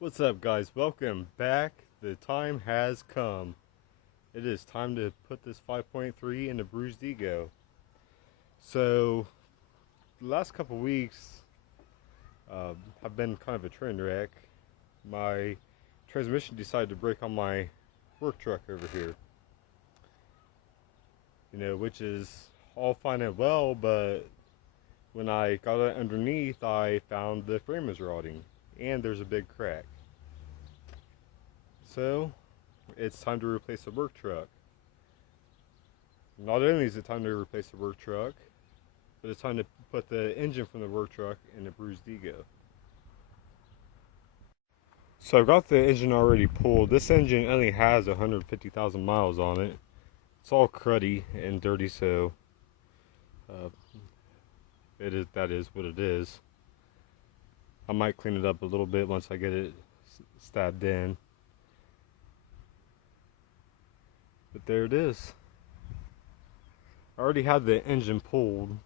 What's up, guys? Welcome back. The time has come. It is time to put this 5.3 into Bruised Ego. So, the last couple weeks have been kind of a train wreck. My transmission decided to break on my work truck over here. Which is all fine and well, but when I got it underneath, I found the frame is rotting and there's a big crack. So it's time to replace the work truck. Not only is it time to replace the work truck, but it's time to put the engine from the work truck in the Bruised Ego. So I've got the engine already pulled. This engine only has 150,000 miles on it. It's all cruddy and dirty, so that is what it is. I might clean it up a little bit once I get it stabbed in. But there it is. I already had the engine pulled.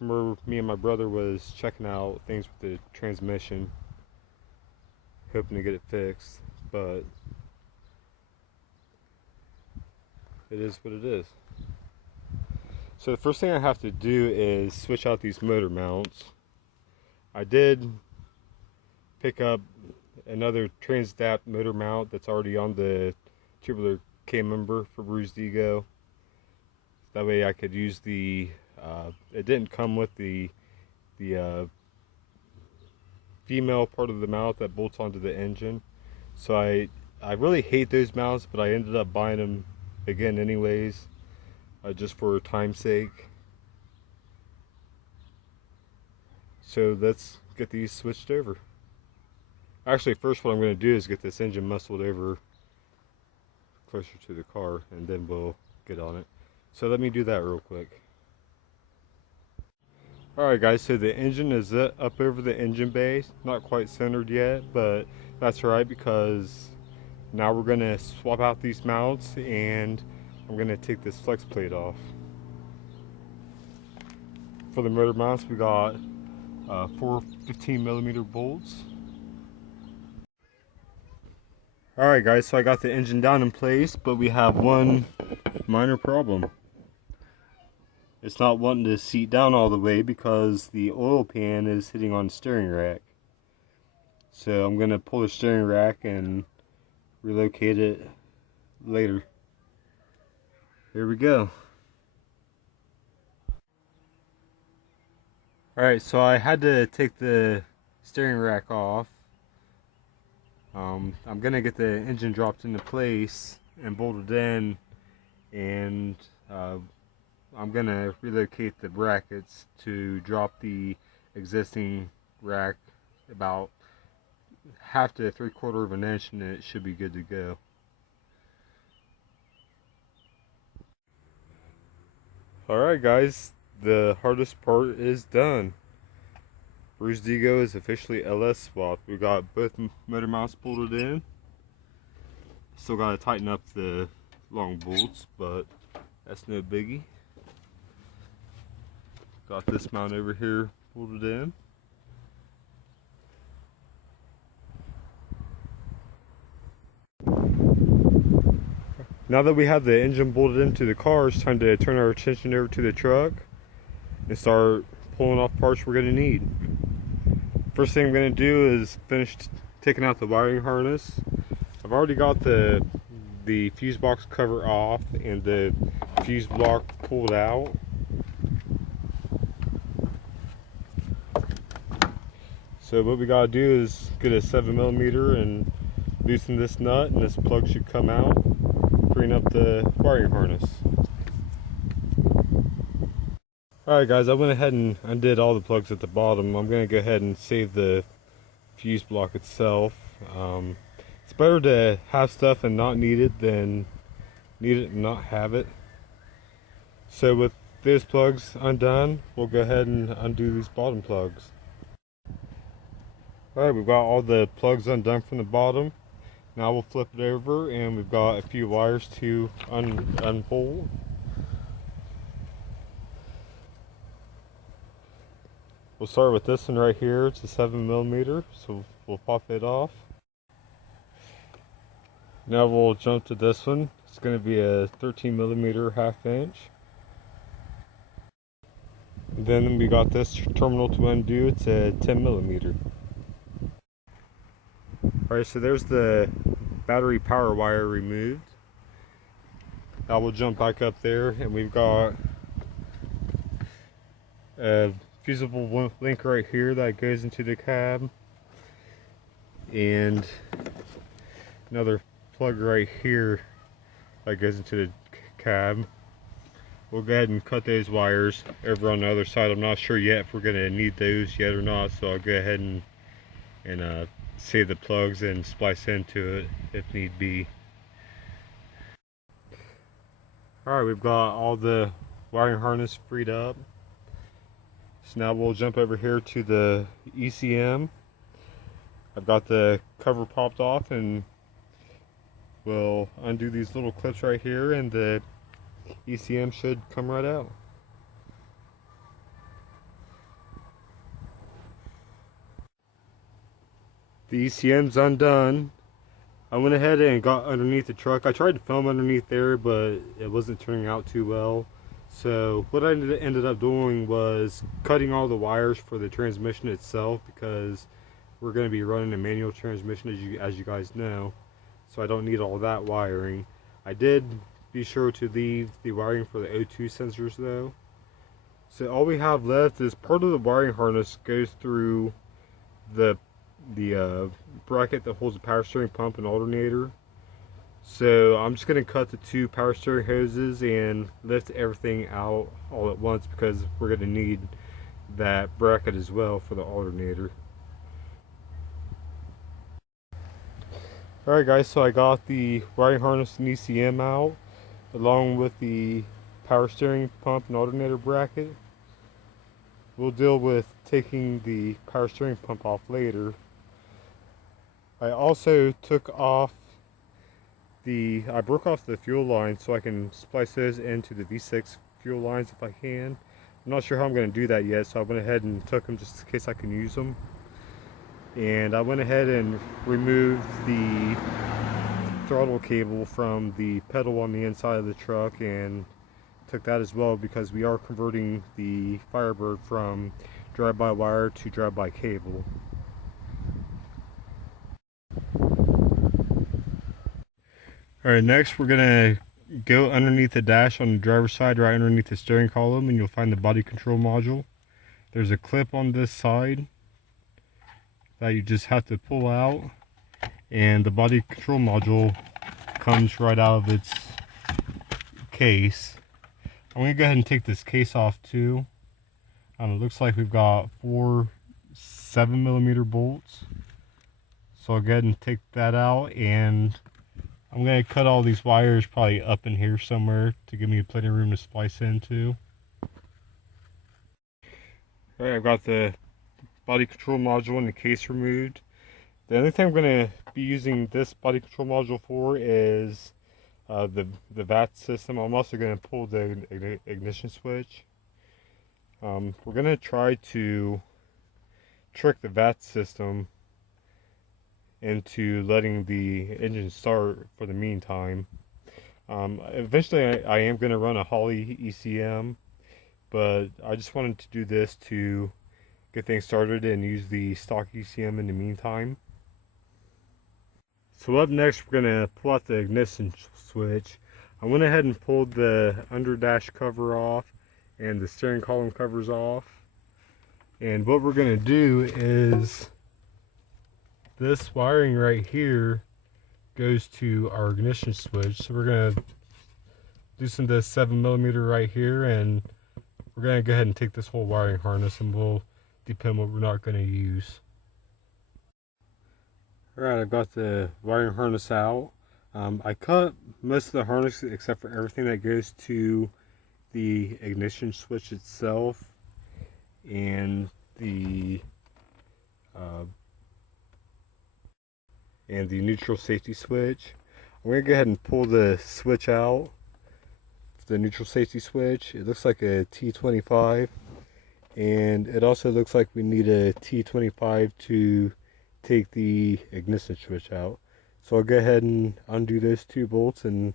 Remember, me and my brother was checking out things with the transmission, hoping to get it fixed, but it is what it is. So the first thing I have to do is switch out these motor mounts. I did pick up another Transdapt motor mount that's already on the tubular K member for Bruised Ego. That way I could use the, it didn't come with the female part of the mount that bolts onto the engine. So I really hate those mounts, but I ended up buying them again anyways, just for time's sake. So let's get these switched over. Actually, first what I'm going to do is get this engine muscled over closer to the car, and then we'll get on it. So let me do that real quick. Alright guys, so the engine is up over the engine bay. Not quite centered yet, but that's alright because now we're going to swap out these mounts and I'm going to take this flex plate off. For the motor mounts, we got 4 15mm bolts. Alright guys, so I got the engine down in place, but we have one minor problem. It's not wanting to seat down all the way because the oil pan is hitting on the steering rack. So I'm going to pull the steering rack and relocate it later. Here we go. Alright, so I had to take the steering rack off. I'm going to get the engine dropped into place and bolted in, and I'm going to relocate the brackets to drop the existing rack about 1/2 to 3/4 of an inch, and it should be good to go. Alright guys, the hardest part is done. Bruised Ego is officially LS swapped. We got both motor mounts bolted in. Still got to tighten up the long bolts, but that's no biggie. Got this mount over here bolted in. Now that we have the engine bolted into the car, it's time to turn our attention over to the truck and start pulling off parts we're going to need. First thing I'm going to do is finish taking out the wiring harness. I've already got the fuse box cover off and the fuse block pulled out. So what we got to do is get a 7mm and loosen this nut, and this plug should come out, freeing up the wiring harness. Alright guys, I went ahead and undid all the plugs at the bottom. I'm going to go ahead and save the fuse block itself. It's better to have stuff and not need it than need it and not have it. So with those plugs undone, we'll go ahead and undo these bottom plugs. Alright, we've got all the plugs undone from the bottom. Now we'll flip it over and we've got a few wires to unfold. We'll start with this one right here. It's a 7mm, so we'll pop it off. Now we'll jump to this one. It's going to be a 13mm 1/2 inch. Then we got this terminal to undo. It's a 10mm. Alright, so there's the battery power wire removed. Now we'll jump back up there, and we've got a fusible link right here that goes into the cab, and another plug right here that goes into the cab. We'll go ahead and cut those wires over on the other side. I'm not sure yet if we're going to need those yet or not, so I'll go ahead and save the plugs and splice into it if need be. Alright, we've got all the wiring harness freed up. So now we'll jump over here to the ECM. I've got the cover popped off, and we'll undo these little clips right here, and the ECM should come right out. The ECM's undone. I went ahead and got underneath the truck. I tried to film underneath there, but it wasn't turning out too well. So what I ended up doing was cutting all the wires for the transmission itself, because we're going to be running a manual transmission, as you guys know. So I don't need all that wiring. I did be sure to leave the wiring for the O2 sensors though. So all we have left is part of the wiring harness goes through the bracket that holds the power steering pump and alternator. So I'm just going to cut the 2 power steering hoses and lift everything out all at once, because we're going to need that bracket as well for the alternator. Alright guys, so I got the wiring harness and ECM out, along with the power steering pump and alternator bracket. We'll deal with taking the power steering pump off later. I also took off I broke off the fuel lines so I can splice those into the V6 fuel lines if I can. I'm not sure how I'm going to do that yet, so I went ahead and took them just in case I can use them. And I went ahead and removed the throttle cable from the pedal on the inside of the truck, and took that as well, because we are converting the Firebird from drive-by-wire to drive-by cable. Alright, next we're going to go underneath the dash on the driver's side, right underneath the steering column, and you'll find the body control module. There's a clip on this side that you just have to pull out, and the body control module comes right out of its case. I'm going to go ahead and take this case off too. It looks like we've got 4 7mm bolts. So I'll go ahead and take that out, and I'm going to cut all these wires probably up in here somewhere to give me plenty of room to splice into. Alright, I've got the body control module and the case removed. The only thing I'm going to be using this body control module for is the VAT system. I'm also going to pull the ignition switch. We're going to try to trick the VAT system into letting the engine start for the meantime. Eventually I am going to run a Holley ECM, but I just wanted to do this to get things started and use the stock ECM in the meantime. So up next, we're going to pull out the ignition switch. I went ahead and pulled the under dash cover off and the steering column covers off. And what we're going to do is, this wiring right here goes to our ignition switch. So we're going to loosen this 7mm right here, and we're going to go ahead and take this whole wiring harness, and we'll depend what we're not going to use. Alright, I've got the wiring harness out. I cut most of the harness except for everything that goes to the ignition switch itself and the neutral safety switch. I'm going to go ahead and pull the switch out, the neutral safety switch. It looks like a T25, and it also looks like we need a T25 to take the ignition switch out. So I'll go ahead and undo those 2 bolts and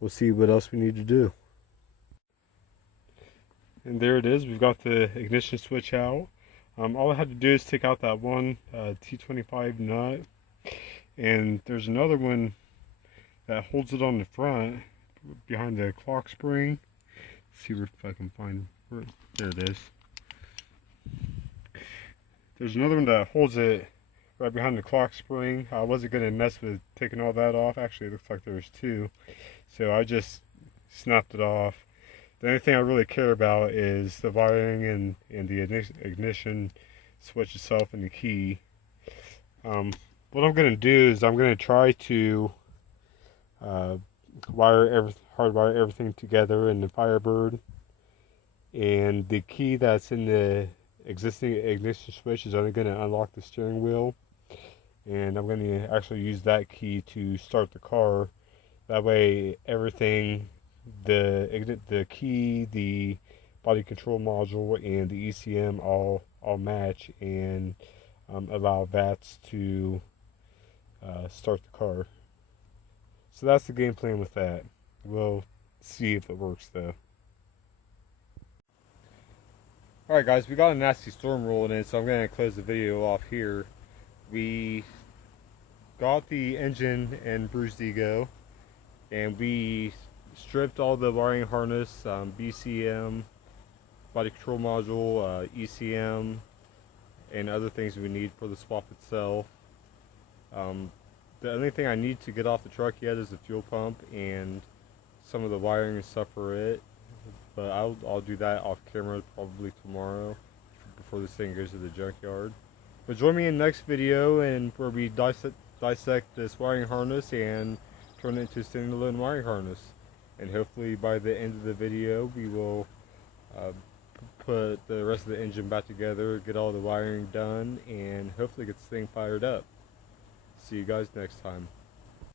we'll see what else we need to do. And there it is, we've got the ignition switch out. All I had to do is take out that one T25 nut, and there's another one that holds it on the front behind the clock spring. Let's see if I can find where. There it is. There's another one that holds it right behind the clock spring. I wasn't going to mess with taking all that off. Actually, it looks like there's 2, so I just snapped it off. The only thing I really care about is the wiring and the ignition switch itself and the key. What I'm going to do is I'm going to try to hardwire everything together in the Firebird, and the key that's in the existing ignition switch is only going to unlock the steering wheel, and I'm going to actually use that key to start the car. That way everything, the key, the body control module, and the ECM all match and allow VATS to start the car. So that's the game plan with that. We'll see if it works though. Alright guys, we got a nasty storm rolling in, so I'm going to close the video off here. We got the engine and bruised ego, and we stripped all the wiring harness, BCM, body control module, ECM, and other things we need for the swap itself. The only thing I need to get off the truck yet is the fuel pump and some of the wiring and stuff for it, but I'll do that off camera probably tomorrow before this thing goes to the junkyard. But join me in the next video and where we dissect this wiring harness and turn it into a standalone wiring harness. And hopefully by the end of the video we will put the rest of the engine back together, get all the wiring done, and hopefully get this thing fired up. See you guys next time.